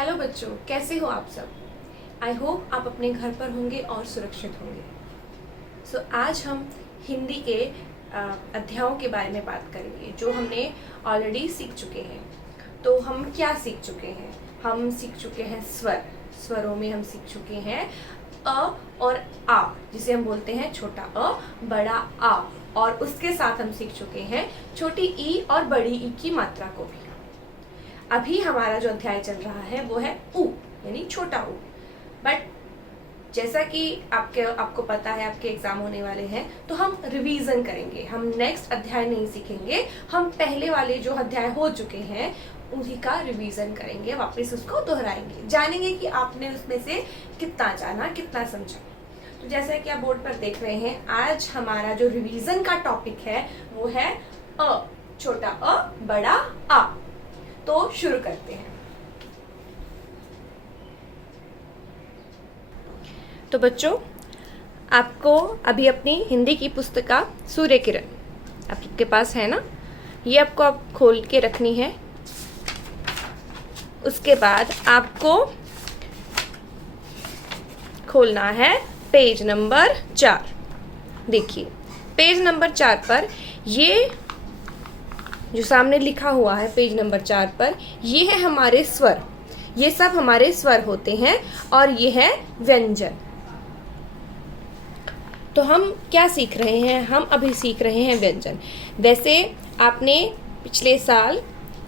Hello बच्चों, कैसे हो आप सब। आई होप आप अपने घर पर होंगे और सुरक्षित होंगे। आज हम हिंदी के अध्यायों के बारे में बात करेंगे जो हमने ऑलरेडी सीख चुके हैं। तो हम क्या सीख चुके हैं? हम सीख चुके हैं स्वरों में हम सीख चुके हैं अ और आ, जिसे हम बोलते हैं छोटा अ बड़ा आ, और उसके साथ हम सीख चुके हैं छोटी ई और बड़ी ई की मात्रा को भी। अभी हमारा जो अध्याय चल रहा है वो है उ, यानी छोटा उ। बट जैसा कि आपको पता है आपके एग्जाम होने वाले हैं, तो हम रिवीजन करेंगे। हम नेक्स्ट अध्याय नहीं सीखेंगे, हम पहले वाले जो अध्याय हो चुके हैं उन्हीं का रिवीजन करेंगे, वापस उसको दोहराएंगे, जानेंगे कि आपने उसमें से कितना जाना, कितना समझा। तो जैसा कि आप बोर्ड पर देख रहे हैं, आज हमारा जो रिवीजन का टॉपिक है वो है अ, छोटा अ बड़ा आ। तो शुरू करते हैं। तो बच्चों, आपको अभी अपनी हिंदी की पुस्तिका सूर्य किरण आपके पास है ना, ये आपको आप खोल के रखनी है। उसके बाद आपको खोलना है पेज नंबर 4। देखिए पेज नंबर 4 पर ये जो सामने लिखा हुआ है पेज नंबर 4 पर, ये है हमारे स्वर। ये सब हमारे स्वर होते हैं और ये है व्यंजन। तो हम क्या सीख रहे हैं? हम अभी सीख रहे हैं व्यंजन। वैसे आपने पिछले साल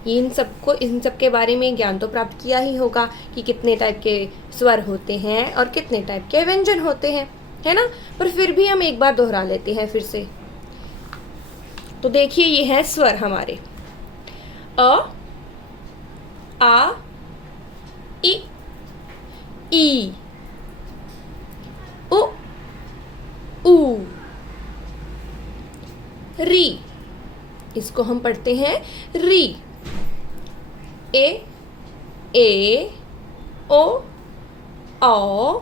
इन सब के बारे में ज्ञान तो प्राप्त किया ही होगा कि कितने टाइप के स्वर होते हैं और कितने टाइप के व्यंजन होते हैं, है ना। पर फिर भी हम एक बार दोहरा लेते हैं फिर से। तो देखिए ये है स्वर हमारे अ, आ, इ, ई, उ, ऊ, री। इसको हम पढ़ते हैं री। ए, ओ, औ,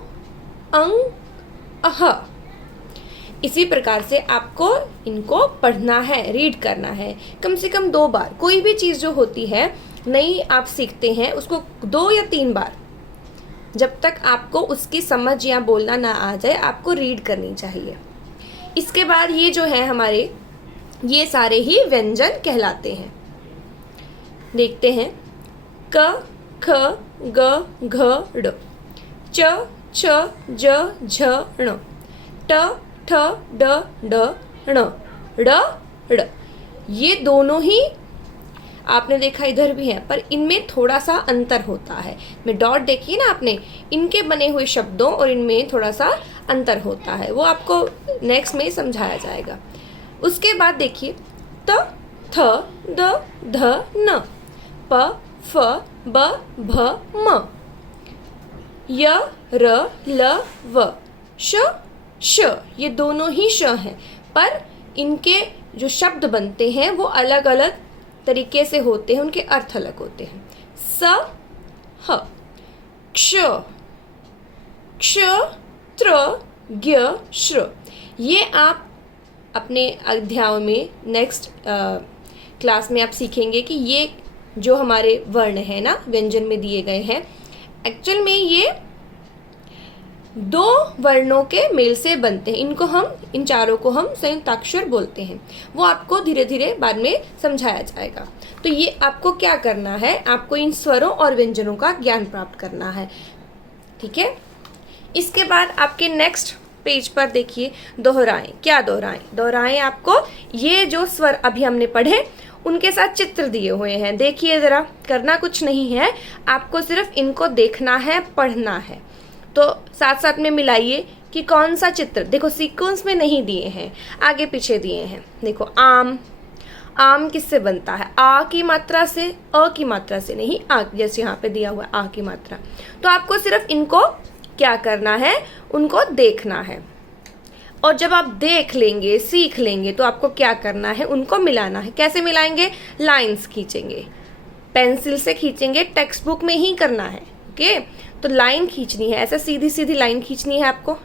अंग, अह। इसी प्रकार से आपको इनको पढ़ना है, रीड करना है कम से कम 2 बार। कोई भी चीज़ जो होती है नई आप सीखते हैं उसको 2 या 3 बार, जब तक आपको उसकी समझ या बोलना ना आ जाए, आपको रीड करनी चाहिए। इसके बाद ये जो है हमारे, ये सारे ही व्यंजन कहलाते हैं। देखते हैं क, ख, ग, घ, ड़, च, छ, ज, झ, ण, ट, ठ, ड, ढ, ण, ड़, ड़। ये दोनों ही आपने देखा इधर भी है, पर इनमें थोड़ा सा अंतर होता है। में डॉट देखिए ना आपने, इनके बने हुए शब्दों और इनमें थोड़ा सा अंतर होता है, वो आपको नेक्स्ट में समझाया जाएगा। उसके बाद देखिए त, थ, द, ध, न, प, फ, ब, भ, म, य, र, ल, व, श, श। ये दोनों ही श हैं, पर इनके जो शब्द बनते हैं वो अलग अलग तरीके से होते हैं, उनके अर्थ अलग होते हैं। स, ह, क्ष, क्ष, त्र, ज्ञ, श्र। ये आप अपने अध्यायों में नेक्स्ट क्लास में आप सीखेंगे कि ये जो हमारे वर्ण है ना, व्यंजन में दिए गए हैं, एक्चुअल में ये 2 वर्णों के मेल से बनते हैं। इन चारों को हम संयुक्ताक्षर बोलते हैं। वो आपको धीरे धीरे बाद में समझाया जाएगा। तो ये आपको क्या करना है, आपको इन स्वरों और व्यंजनों का ज्ञान प्राप्त करना है, ठीक है। इसके बाद आपके नेक्स्ट पेज पर देखिए दोहराएं। क्या दोहराएं आपको ये जो स्वर अभी हमने पढ़े उनके साथ चित्र दिए हुए हैं। देखिए जरा, करना कुछ नहीं है, आपको सिर्फ इनको देखना है, पढ़ना है। तो साथ साथ में मिलाइए कि कौन सा चित्र। देखो सीक्वेंस में नहीं दिए हैं, आगे पीछे दिए हैं। देखो आम, आम किससे बनता है? आ की मात्रा से, अ की मात्रा से नहीं, आ, जैसे यहाँ पे दिया हुआ है आ की मात्रा। तो आपको सिर्फ इनको क्या करना है, उनको देखना है। और जब आप देख लेंगे, सीख लेंगे, तो आपको क्या करना है, उनको मिलाना है। कैसे मिलाएंगे? लाइंस खींचेंगे, पेंसिल से खींचेंगे, टेक्स्ट बुक में ही करना है, ओके। तो लाइन खींचनी है, ऐसे सीधी सीधी लाइन खींचनी है आपको।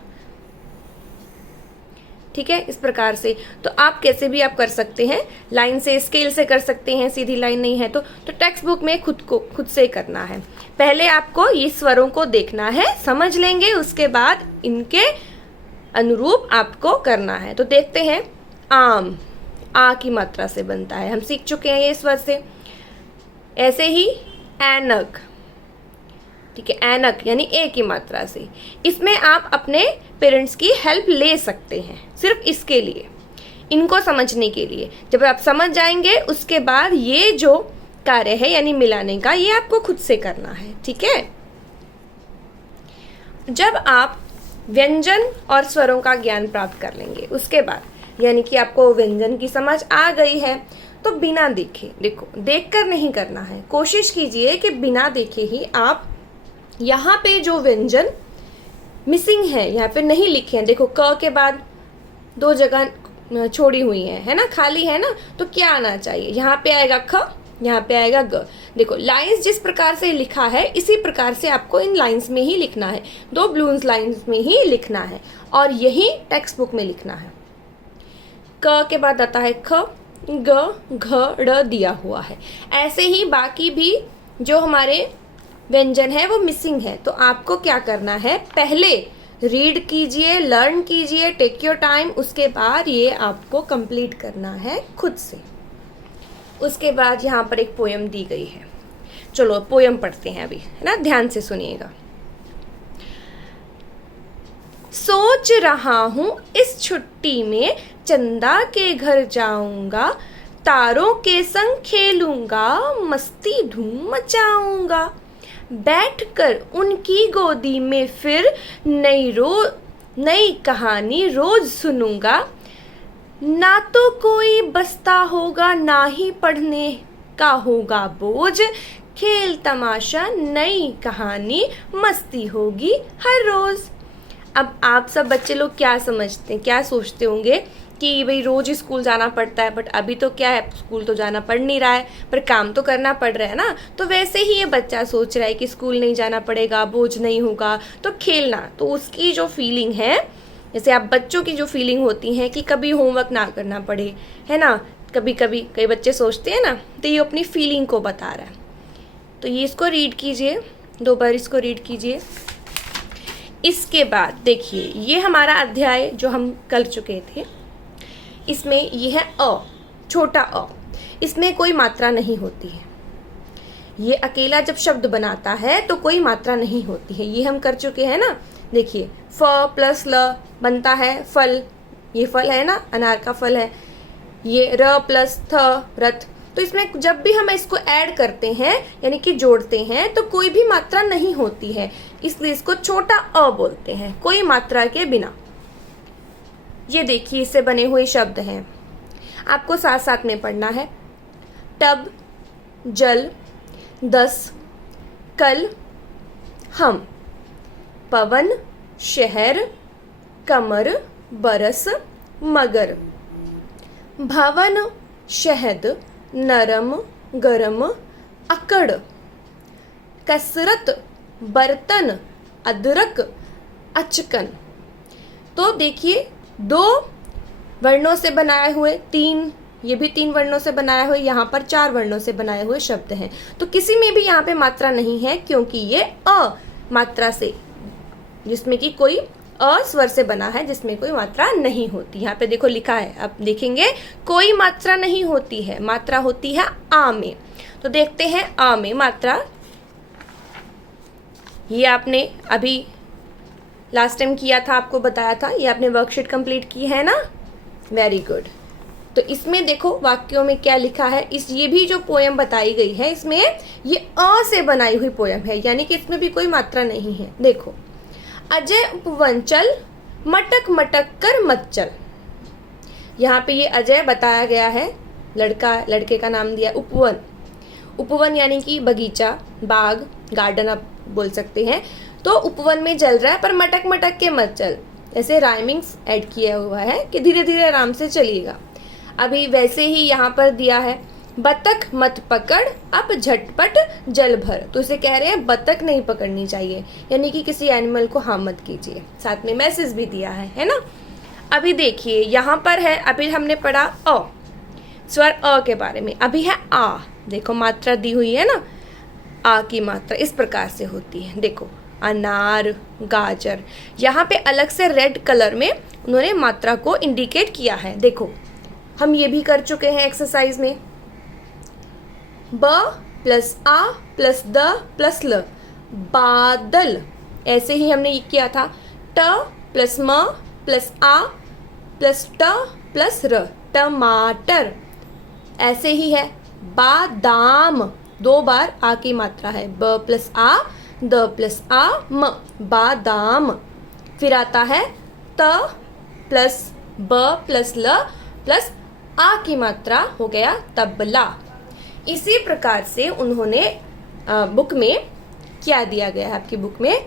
ठीक है, इस प्रकार से। तो आप कैसे भी आप कर सकते हैं, लाइन से, स्केल से कर सकते हैं, सीधी लाइन नहीं है तो टेक्स्ट बुक में खुद से करना है। पहले आपको ये स्वरों को देखना है, समझ लेंगे, उसके बाद इनके अनुरूप आपको करना है। तो देखते हैं, आम, आ की मात्रा से बनता है, हम सीख चुके हैं ये स्वर से। ऐसे ही ऐनक, ठीक है, ऐनक यानी ए की मात्रा से। इसमें आप अपने पेरेंट्स की हेल्प ले सकते हैं, सिर्फ इसके लिए, इनको समझने के लिए। जब आप समझ जाएंगे उसके बाद ये जो कार्य है यानी मिलाने का, ये आपको खुद से करना है, ठीक है। जब आप व्यंजन और स्वरों का ज्ञान प्राप्त कर लेंगे उसके बाद, यानी कि आपको व्यंजन की समझ आ गई है, तो बिना देखे, देखो देखकर नहीं करना है, कोशिश कीजिए कि बिना देखे ही आप यहाँ पे जो व्यंजन मिसिंग है, यहाँ पे नहीं लिखे हैं, देखो क के बाद 2 जगह छोड़ी हुई है ना, खाली है ना, तो क्या आना चाहिए, यहाँ पे आएगा ख, यहाँ पे आएगा ग। देखो लाइंस जिस प्रकार से लिखा है इसी प्रकार से आपको इन लाइंस में ही लिखना है, 2 ब्लून्स लाइंस में ही लिखना है, और यही टेक्स्ट बुक में लिखना है। क के बाद आता है ख, ग, घ, ड़ दिया हुआ है। ऐसे ही बाकी भी जो हमारे व्यंजन है वो मिसिंग है, तो आपको क्या करना है, पहले रीड कीजिए, लर्न कीजिए, टेक योर टाइम, उसके बाद ये आपको कंप्लीट करना है खुद से। उसके बाद यहाँ पर एक पोयम दी गई है, चलो पोयम पढ़ते हैं अभी, है ना, ध्यान से सुनिएगा। सोच रहा हूँ इस छुट्टी में चंदा के घर जाऊंगा, तारों के संग खेलूंगा, मस्ती धूम मचाऊंगा, बैठकर उनकी गोदी में फिर नई कहानी रोज सुनूंगा, ना तो कोई बस्ता होगा ना ही पढ़ने का होगा बोझ, खेल तमाशा नई कहानी मस्ती होगी हर रोज। अब आप सब बच्चे लोग क्या समझते हैं, क्या सोचते होंगे कि भाई रोज स्कूल जाना पड़ता है, बट अभी तो क्या है, स्कूल तो जाना पड़ नहीं रहा है पर काम तो करना पड़ रहा है ना। तो वैसे ही ये बच्चा सोच रहा है कि स्कूल नहीं जाना पड़ेगा, बोझ नहीं होगा, तो खेलना, तो उसकी जो फीलिंग है, जैसे आप बच्चों की जो फीलिंग होती है कि कभी होमवर्क ना करना पड़े, है ना, कभी कभी कई बच्चे सोचते हैं ना, तो ये अपनी फीलिंग को बता रहा है। तो ये इसको रीड कीजिए, 2 बार इसको रीड कीजिए। इसके बाद देखिए, ये हमारा अध्याय जो हम कर चुके थे, इसमें ये है अ, छोटा अ, इसमें कोई मात्रा नहीं होती है, ये अकेला जब शब्द बनाता है तो कोई मात्रा नहीं होती है, ये हम कर चुके हैं ना। देखिए फ प्लस ल बनता है फल, ये फल है ना, अनार का फल है। ये र प्लस थ रथ, तो इसमें जब भी हम इसको ऐड करते हैं यानी कि जोड़ते हैं तो कोई भी मात्रा नहीं होती है, इसलिए इसको छोटा अ बोलते हैं, कोई मात्रा के बिना। ये देखिए इससे बने हुए शब्द हैं, आपको साथ साथ में पढ़ना है। टब, जल, 10, कल, हम, पवन, शहर, कमर, बरस, मगर, भवन, शहद, नरम, गरम, अकड़, कसरत, बर्तन, अदरक, अचकन। तो देखिए 2 वर्णों से बनाए हुए, 3, ये भी 3 वर्णों से बनाए हुए, यहाँ पर 4 वर्णों से बनाए हुए शब्द हैं। तो किसी में भी यहाँ पे मात्रा नहीं है क्योंकि ये अ मात्रा से, जिसमें कि कोई अ स्वर से बना है, जिसमें कोई मात्रा नहीं होती। यहाँ पे देखो लिखा है, आप देखेंगे कोई मात्रा नहीं होती है, मात्रा होती है आ में। तो देखते हैं आ में मात्रा, ये आपने अभी लास्ट टाइम किया था, आपको बताया था, ये आपने वर्कशीट कंप्लीट की है ना, वेरी गुड। तो इसमें देखो वाक्यों में क्या लिखा है, ये भी जो पोयम बताई गई है इसमें ये अ से बनाई हुई पोयम है, यानी कि इसमें भी कोई मात्रा नहीं है। देखो, अजय उपवन चल, मटक मटक कर मत चल। यहाँ पे ये अजय बताया गया है, लड़के का नाम दिया उपवन। उपवन यानी कि बगीचा, बाग, गार्डन आप बोल सकते हैं। तो उपवन में चल रहा है पर मटक मटक के मत चल, ऐसे राइमिंग्स ऐड किया हुआ है कि धीरे धीरे आराम से चलिएगा। अभी वैसे ही यहाँ पर दिया है, बतख मत पकड़ अब झटपट जल भर। तो इसे कह रहे हैं बतख नहीं पकड़नी चाहिए, यानी कि किसी एनिमल को हार्म मत कीजिए। साथ में मैसेज भी दिया है ना। अभी देखिए यहाँ पर है, अभी हमने पढ़ा अ, स्वर अ के बारे में, अभी है आ। देखो मात्रा दी हुई है ना, आ की मात्रा इस प्रकार से होती है। देखो अनार, गाजर, यहाँ पे अलग से रेड कलर में उन्होंने मात्रा को इंडिकेट किया है। देखो हम ये भी कर चुके हैं एक्सरसाइज में, ब प्लस आ प्लस द प्लस ल, बादल। ऐसे ही हमने ये किया था, ट प्लस म प्लस आ प्लस ट प्लस र, टमाटर। ऐसे ही है बादाम, 2 बार आ की मात्रा है, ब प्लस आ द प्लस आ म, बादाम। फिर आता है त प्लस ब प्लस ल प्लस आ की मात्रा हो गया तबला। इसी प्रकार से उन्होंने बुक में क्या दिया गया है, आपकी बुक में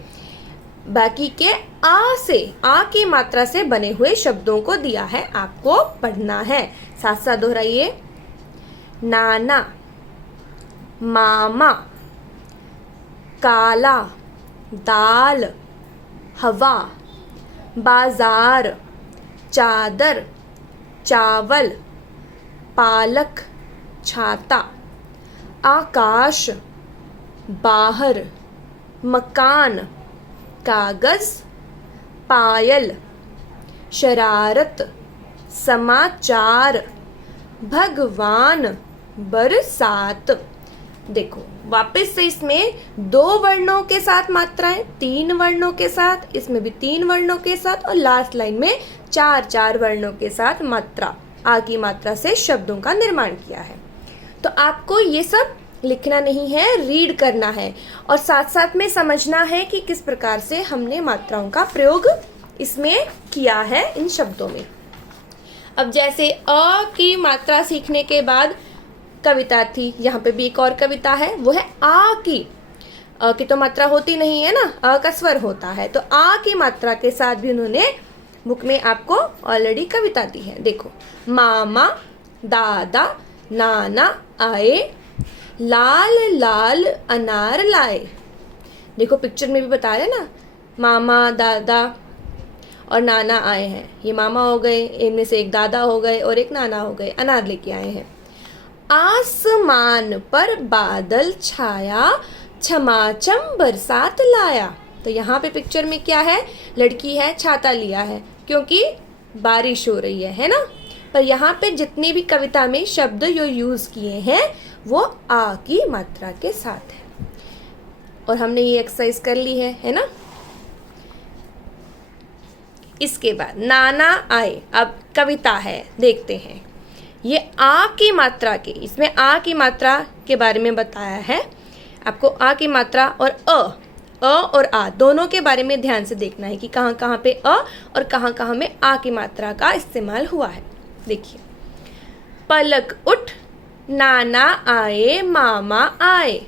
बाकी के आ से, आ की मात्रा से बने हुए शब्दों को दिया है, आपको पढ़ना है। साथ साथ दोहराइए, नाना, मामा, काला, दाल, हवा, बाजार, चादर, चावल, पालक, छाता, आकाश, बाहर, मकान, कागज, पायल, शरारत, समाचार, भगवान, बरसात। देखो वापस से इसमें 2 वर्णों के साथ मात्राएं, 3 वर्णों के साथ, इसमें भी 3 वर्णों के साथ, और लास्ट लाइन में 4 वर्णों के साथ मात्रा, आ की मात्रा से शब्दों का निर्माण किया है। तो आपको ये सब लिखना नहीं है, रीड करना है, और साथ साथ में समझना है कि किस प्रकार से हमने मात्राओं का प्रयोग इसमें किया है इन शब्दों में। अब जैसे अ की मात्रा सीखने के बाद कविता थी, यहाँ पे भी एक और कविता है, वो है आ की। अ की तो मात्रा होती नहीं है ना, अ का स्वर होता है, तो आ की मात्रा के साथ भी उन्होंने बुक में आपको ऑलरेडी कविता दी है। देखो, मामा, दादा, नाना आए, लाल लाल अनार लाए। देखो पिक्चर में भी बताया ना, मामा, दादा और नाना आए हैं। ये मामा हो गए, इनमें से एक दादा हो गए और एक नाना हो गए, अनार लेके आए हैं। आसमान पर बादल छाया, छमाछम बरसात लाया। तो यहाँ पे पिक्चर में क्या है, लड़की है, छाता लिया है क्योंकि बारिश हो रही है ना। पर यहाँ पे जितनी भी कविता में शब्द जो यूज किए हैं वो आ की मात्रा के साथ है। और हमने ये एक्सरसाइज कर ली है ना। इसके बाद नाना आए, अब कविता है, देखते हैं। ये आ की मात्रा के, इसमें आ की मात्रा के बारे में बताया है आपको। आ की मात्रा और अ और आ दोनों के बारे में ध्यान से देखना है कि कहाँ कहाँ पे अ और कहाँ कहाँ में आ की मात्रा का इस्तेमाल हुआ है। देखिए, पलक उठ, नाना आए, मामा आए,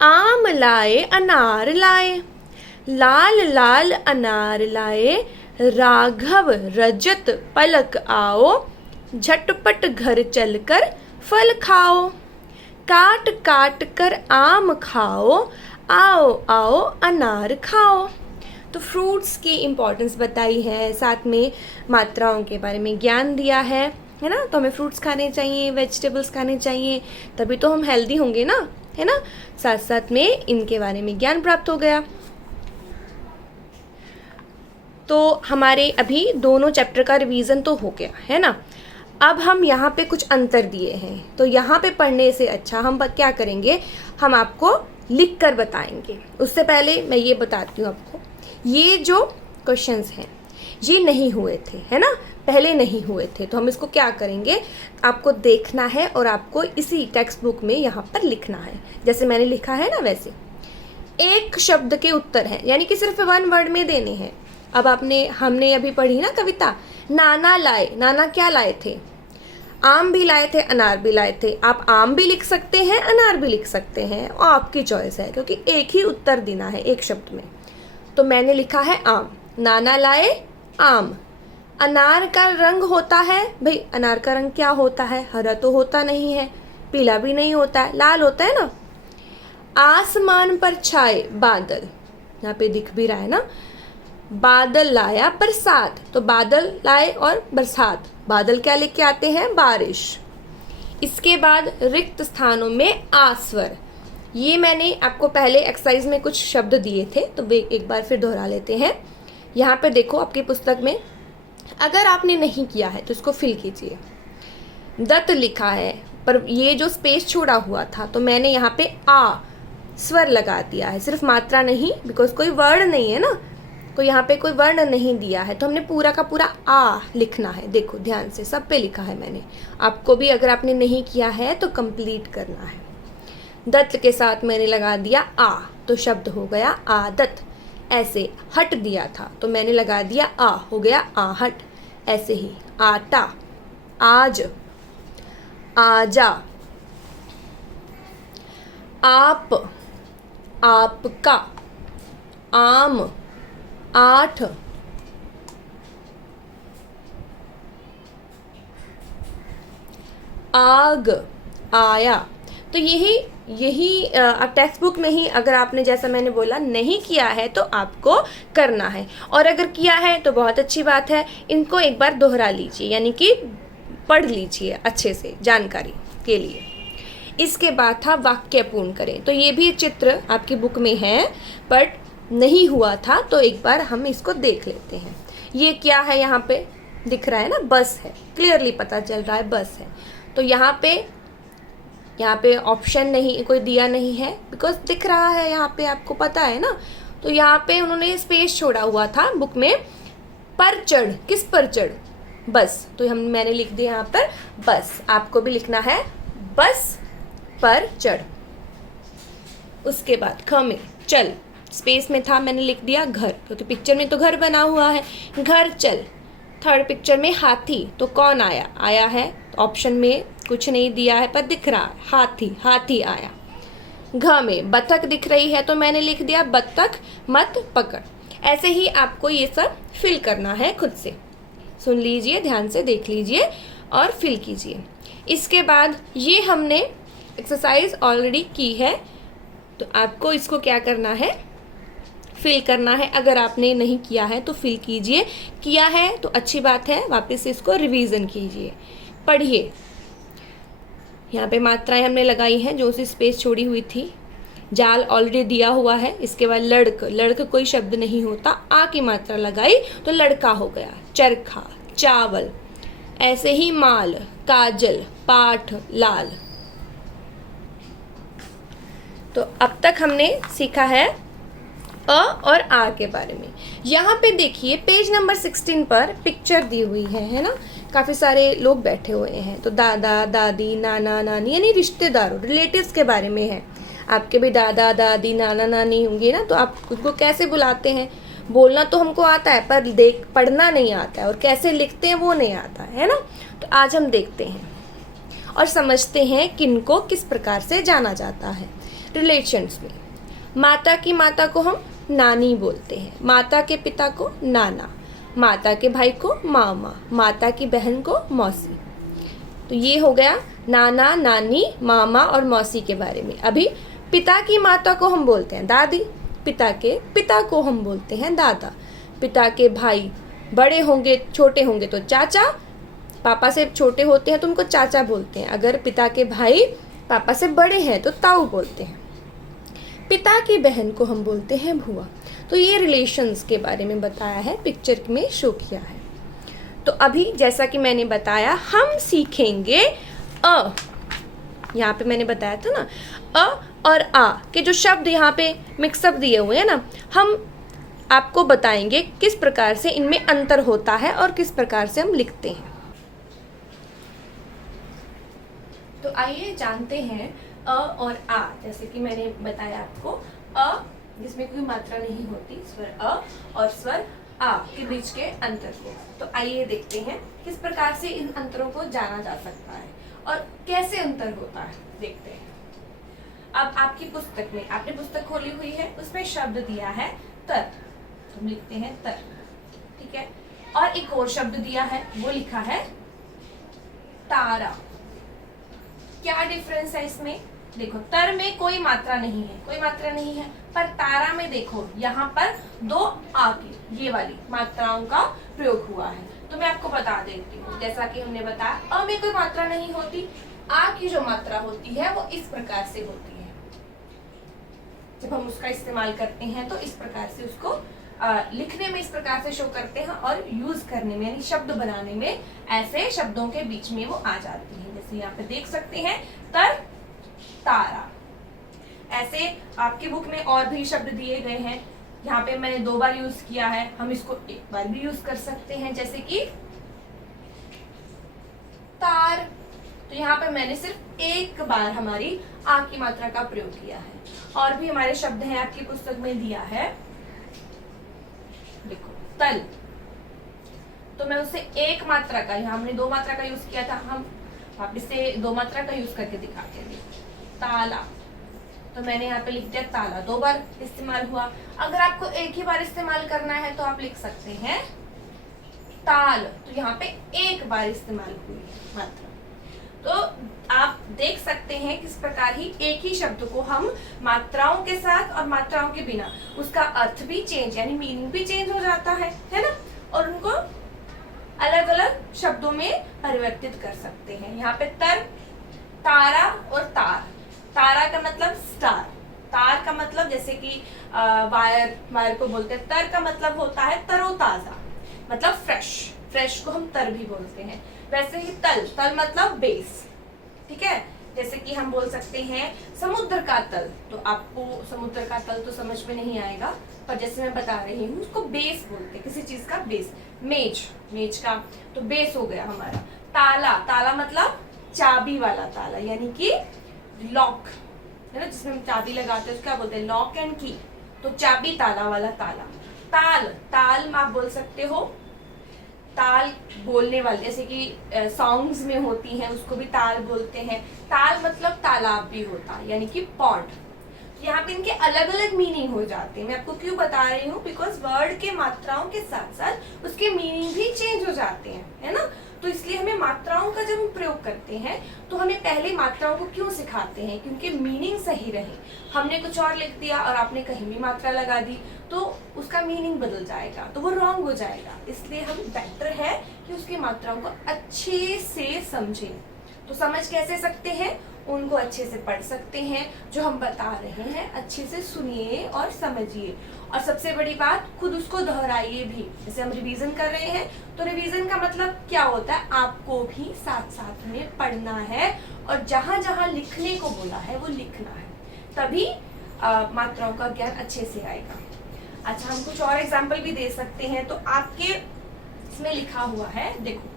आम लाए, अनार लाए, लाल लाल अनार लाए, राघव रजत पलक आओ, झटपट घर चलकर फल खाओ, काट काट कर आम खाओ, आओ आओ अनार खाओ। तो फ्रूट्स की इम्पोर्टेंस बताई है, साथ में मात्राओं के बारे में ज्ञान दिया है ना। तो हमें फ्रूट्स खाने चाहिए, वेजिटेबल्स खाने चाहिए, तभी तो हम हेल्दी होंगे ना, है ना। साथ साथ में इनके बारे में ज्ञान प्राप्त हो गया। तो हमारे अभी दोनों चैप्टर का रिवीजन तो हो गया है ना। अब हम यहाँ पे कुछ अंतर दिए हैं, तो यहाँ पे पढ़ने से अच्छा हम क्या करेंगे, हम आपको लिख कर बताएंगे। उससे पहले मैं ये बताती हूँ आपको, ये जो क्वेश्चंस हैं ये नहीं हुए थे, है ना, पहले नहीं हुए थे। तो हम इसको क्या करेंगे, आपको देखना है और आपको इसी टेक्स्ट बुक में यहाँ पर लिखना है, जैसे मैंने लिखा है ना वैसे। एक शब्द के उत्तर हैं, यानी कि सिर्फ 1 वर्ड में देने हैं। अब हमने अभी पढ़ी ना कविता, नाना लाए, नाना क्या लाए थे, आम भी लाए थे, अनार भी लाए थे। आप आम भी लिख सकते हैं, अनार भी लिख सकते हैं, और आपकी चॉइस है, क्योंकि एक ही उत्तर देना है एक शब्द में। तो मैंने लिखा है आम, नाना लाए आम। अनार का रंग होता है, भाई अनार का रंग क्या होता है, हरा तो होता नहीं है, पीला भी नहीं होता है, लाल होता है ना। आसमान पर छाए बादल, यहाँ पे दिख भी रहा है ना, बादल लाया बरसात, तो बादल लाए और बरसात, बादल क्या लेके आते हैं, बारिश। इसके बाद रिक्त स्थानों में आ स्वर, ये मैंने आपको पहले एक्सरसाइज में कुछ शब्द दिए थे, तो वे एक बार फिर दोहरा लेते हैं। यहाँ पे देखो आपकी पुस्तक में, अगर आपने नहीं किया है तो इसको फिल कीजिए। दत्त लिखा है, पर ये जो स्पेस छोड़ा हुआ था तो मैंने यहाँ पे आ स्वर लगा दिया है, सिर्फ मात्रा नहीं, बिकॉज कोई वर्ड नहीं है ना, तो यहाँ पे कोई वर्ण नहीं दिया है, तो हमने पूरा का पूरा आ लिखना है। देखो ध्यान से, सब पे लिखा है मैंने, आपको भी अगर आपने नहीं किया है तो कंप्लीट करना है। दत्त के साथ मैंने लगा दिया आ, तो शब्द हो गया आदत। ऐसे हट दिया था तो मैंने लगा दिया आ, हो गया आहट। ऐसे ही आटा, आज, आजा, आप, आपका, आम, आठ, आग, आया। तो यही आप टेक्स्ट बुक में ही, अगर आपने जैसा मैंने बोला नहीं किया है तो आपको करना है, और अगर किया है तो बहुत अच्छी बात है। इनको एक बार दोहरा लीजिए, यानी कि पढ़ लीजिए अच्छे से जानकारी के लिए। इसके बाद था वाक्य पूर्ण करें, तो ये भी चित्र आपकी बुक में है बट नहीं हुआ था, तो एक बार हम इसको देख लेते हैं। ये क्या है, यहाँ पे दिख रहा है ना, बस है, क्लियरली पता चल रहा है बस है। तो यहाँ पे ऑप्शन नहीं कोई दिया नहीं है, बिकॉज दिख रहा है यहाँ पे, आपको पता है ना। तो यहाँ पे उन्होंने स्पेस छोड़ा हुआ था बुक में, पर चढ़, किस पर चढ़, बस, तो मैंने लिख दिया यहाँ पर बस। आपको भी लिखना है बस पर चढ़। उसके बाद ख में चल, स्पेस में था, मैंने लिख दिया घर, क्योंकि पिक्चर में तो घर बना हुआ है, घर चल। थर्ड पिक्चर में हाथी, तो कौन आया, आया है, ऑप्शन में कुछ नहीं दिया है पर दिख रहा है हाथी, हाथी आया। घ में बतख दिख रही है, तो मैंने लिख दिया बतख मत पकड़। ऐसे ही आपको ये सब फिल करना है खुद से, सुन लीजिए, ध्यान से देख लीजिए और फिल कीजिए। इसके बाद ये हमने एक्सरसाइज ऑलरेडी की है, तो आपको इसको क्या करना है, फिल करना है। अगर आपने नहीं किया है तो फिल कीजिए, किया है तो अच्छी बात है, वापस से इसको रिवीजन कीजिए, पढ़िए। यहाँ पे मात्राएं हमने लगाई हैं जो उसी स्पेस छोड़ी हुई थी। जाल ऑलरेडी दिया हुआ है। इसके बाद लड़क, लड़क कोई शब्द नहीं होता, आ की मात्रा लगाई तो लड़का हो गया। चरखा, चावल, ऐसे ही माल, काजल, पाठ, लाल। तो अब तक हमने सीखा है अ और आ के बारे में। यहाँ पे देखिए पेज नंबर 16 पर पिक्चर दी हुई है ना, काफ़ी सारे लोग बैठे हुए हैं। तो दादा दादी, नाना नानी, यानी रिश्तेदारों, रिलेटिव्स के बारे में है। आपके भी दादा दादी, नाना नानी होंगे ना, तो आप उनको कैसे बुलाते हैं, बोलना तो हमको आता है पर पढ़ना नहीं आता है, और कैसे लिखते हैं वो नहीं आता है ना। तो आज हम देखते हैं और समझते हैं किनको किस प्रकार से जाना जाता है रिलेशंस में। माता की माता को हम नानी बोलते हैं, माता के पिता को नाना, माता के भाई को मामा, माता की बहन को मौसी। तो ये हो गया नाना, नानी, मामा और मौसी के बारे में। अभी पिता की माता को हम बोलते हैं दादी, पिता के पिता को हम बोलते हैं दादा, पिता के भाई बड़े होंगे छोटे होंगे तो चाचा, पापा से छोटे होते हैं तो उनको चाचा बोलते हैं। अगर पिता के भाई पापा से बड़े हैं तो ताऊ बोलते हैं। पिता की बहन को हम बोलते हैं भुआ। तो ये रिलेशंस के बारे में बताया है, पिक्चर में शो किया है। तो अभी जैसा कि मैंने बताया हम सीखेंगे अ। यहाँ पे मैंने बताया था ना, अ और आ के जो शब्द यहाँ पे मिक्सअप दिए हुए हैं ना, हम आपको बताएंगे किस प्रकार से इनमें अंतर होता है और किस प्रकार से हम लिखते हैं। तो आइए जानते हैं अ और आ। जैसे कि मैंने बताया आपको, अ जिसमें कोई मात्रा नहीं होती, स्वर अ और स्वर आ के बीच के अंतर को। तो आइए देखते हैं किस प्रकार से इन अंतरों को जाना जा सकता है और कैसे अंतर होता है, देखते हैं। अब आपकी पुस्तक में, आपने पुस्तक खोली हुई है, उसमें शब्द दिया है तर, तो हम लिखते हैं तर, ठीक है। और एक और शब्द दिया है, वो लिखा है तारा। क्या डिफरेंस है इसमें, देखो तर में कोई मात्रा नहीं है, कोई मात्रा नहीं है, पर तारा में देखो यहाँ पर दो आ की ये वाली मात्राओं का प्रयोग हुआ है। तो मैं आपको बता देती हूँ, जैसा कि हमने बताया अ में कोई मात्रा नहीं होती, आ की जो मात्रा होती है वो इस प्रकार से होती है। जब हम उसका इस्तेमाल करते हैं तो इस प्रकार से उसको लिखने में इस प्रकार से शो करते हैं और यूज करने में यानी शब्द बनाने में ऐसे शब्दों के बीच में वो आ जाती है। जैसे यहाँ पे देख सकते हैं तर, तारा। ऐसे आपकी बुक में और भी शब्द दिए गए हैं, यहाँ पे मैंने 2 बार यूज किया है, हम इसको 1 बार भी यूज कर सकते हैं, जैसे कि तार। तो यहाँ पे मैंने सिर्फ 1 बार हमारी आ की मात्रा का प्रयोग किया है। और भी हमारे शब्द हैं, आपकी पुस्तक में दिया है, देखो तल, तो मैं उससे 1 मात्रा का, यहाँ हमने 2 मात्रा का यूज किया था, हम वापिस से 2 मात्रा का यूज करके दिखाते हैं। ताला, तो मैंने यहाँ पे लिख दिया ताला, 2 बार इस्तेमाल हुआ। अगर आपको 1 ही बार इस्तेमाल करना है तो आप लिख सकते हैं ताल, तो यहाँ पे 1 बार इस्तेमाल हुई मात्रा। तो आप देख सकते हैं किस प्रकार ही एक ही शब्द को हम मात्राओं के साथ और मात्राओं के बिना उसका अर्थ भी चेंज यानी मीनिंग भी चेंज हो जाता है ना, और उनको अलग अलग शब्दों में परिवर्तित कर सकते हैं। यहाँ पे तर, तारा और तार। तारा का मतलब स्टार, तार का मतलब जैसे कि वायर को बोलते हैं। तर का मतलब होता है तरोताजा, मतलब फ्रेश, फ्रेश को हम तर भी बोलते हैं। वैसे ही तल मतलब बेस, ठीक है। जैसे कि हम बोल सकते हैं समुद्र का तल, तो आपको समुद्र का तल तो समझ में नहीं आएगा, पर जैसे मैं बता रही हूँ उसको बेस बोलते हैं, किसी चीज का बेस। मेज का तो बेस हो गया हमारा। ताला मतलब चाबी वाला ताला, यानी कि लॉक है ना, जिसमें हम चाबी लगाते हैं उसका बोलते हैं लॉक एंड की, तो चाबी ताला वाला ताला। ताल आप बोल सकते हो, ताल बोलने वाले, जैसे कि सॉन्ग्स में होती हैं उसको भी ताल बोलते हैं। ताल मतलब तालाब भी होता है, यानी कि पॉन्ड। यहाँ पे इनके अलग अलग मीनिंग हो जाते हैं। मैं आपको क्यों बता रही हूँ, बिकॉज वर्ड के मात्राओं के साथ साथ उसके मीनिंग भी चेंज हो जाते हैं, है ना। तो इसलिए हमें मात्राओं का जब हम प्रयोग करते हैं तो हमें पहले मात्राओं को क्यों सिखाते हैं, क्योंकि मीनिंग सही रहे। हमने कुछ और लिख दिया और आपने कहीं भी मात्रा लगा दी तो उसका मीनिंग बदल जाएगा, तो वो रॉन्ग हो जाएगा। इसलिए हम बेटर है कि उसकी मात्राओं को अच्छे से समझें। तो समझ कैसे सकते हैं, उनको अच्छे से पढ़ सकते हैं, जो हम बता रहे हैं अच्छे से सुनिए और समझिए, और सबसे बड़ी बात खुद उसको दोहराइए भी। जैसे हम रिवीजन कर रहे हैं तो रिवीजन का मतलब क्या होता है, आपको भी साथ साथ में पढ़ना है और जहां जहां लिखने को बोला है वो लिखना है, तभी मात्राओं का ज्ञान अच्छे से आएगा। अच्छा, हम कुछ और एग्जाम्पल भी दे सकते हैं। तो आपके इसमें लिखा हुआ है, देखो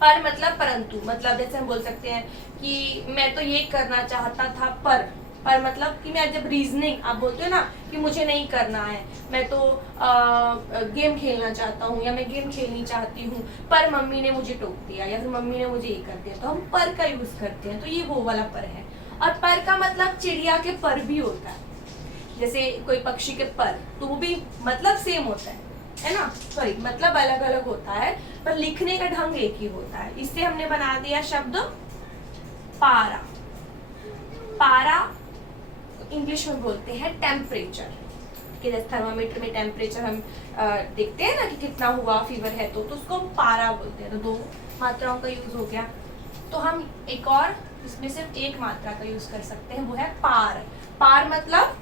पर मतलब परंतु, मतलब जैसे हम बोल सकते हैं कि मैं तो ये करना चाहता था पर मतलब कि मैं जब रीजनिंग आप बोलते हो ना कि मुझे नहीं करना है, मैं तो गेम खेलना चाहता हूँ या मैं गेम खेलनी चाहती हूँ, पर मम्मी ने मुझे टोक दिया या फिर मम्मी ने मुझे ये कर दिया, तो हम पर का यूज करते हैं। तो ये वो वाला पर है। और पर का मतलब चिड़िया के पर भी होता है, जैसे कोई पक्षी के पर, तो वो भी मतलब सेम होता है ना, सॉरी मतलब अलग अलग होता है, पर लिखने का ढंग एक ही होता है। इससे हमने बना दिया शब्द पारा। इंग्लिश में बोलते हैं टेम्परेचर, कि जैसे थर्मामीटर में टेम्परेचर हम देखते हैं ना कि कितना हुआ, फीवर है तो उसको पारा बोलते हैं। तो 2 मात्राओं का यूज हो गया। तो हम एक और इसमें सिर्फ 1 मात्रा का यूज कर सकते हैं, वो है पार मतलब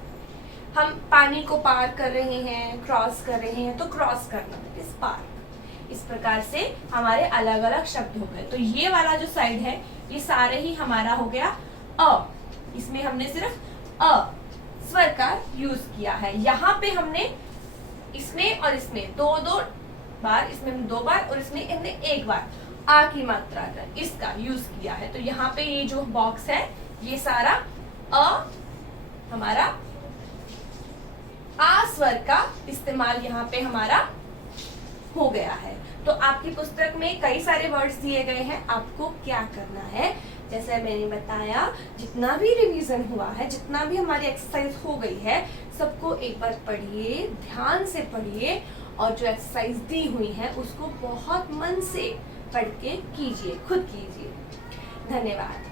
हम पानी को पार कर रहे हैं, क्रॉस कर रहे हैं, तो क्रॉस करना इस पार। इस प्रकार से हमारे अलग अलग शब्द हो गए। तो ये वाला जो साइड है ये सारे ही हमारा हो गया अ, इसमें हमने सिर्फ अ स्वर का यूज किया है। यहाँ पे हमने इसमें और इसमें 2 बार, इसमें 2 बार और इसमें हमने 1 बार आ की मात्रा का इसका यूज किया है। तो यहाँ पे ये जो बॉक्स है ये सारा अ हमारा आ स्वर का इस्तेमाल यहाँ पे हमारा हो गया है। तो आपकी पुस्तक में कई सारे वर्ड्स दिए गए हैं, आपको क्या करना है, जैसे मैंने बताया जितना भी रिवीजन हुआ है, जितना भी हमारी एक्सरसाइज हो गई है, सबको एक बार पढ़िए, ध्यान से पढ़िए, और जो एक्सरसाइज दी हुई है उसको बहुत मन से पढ़ के कीजिए, खुद कीजिए। धन्यवाद।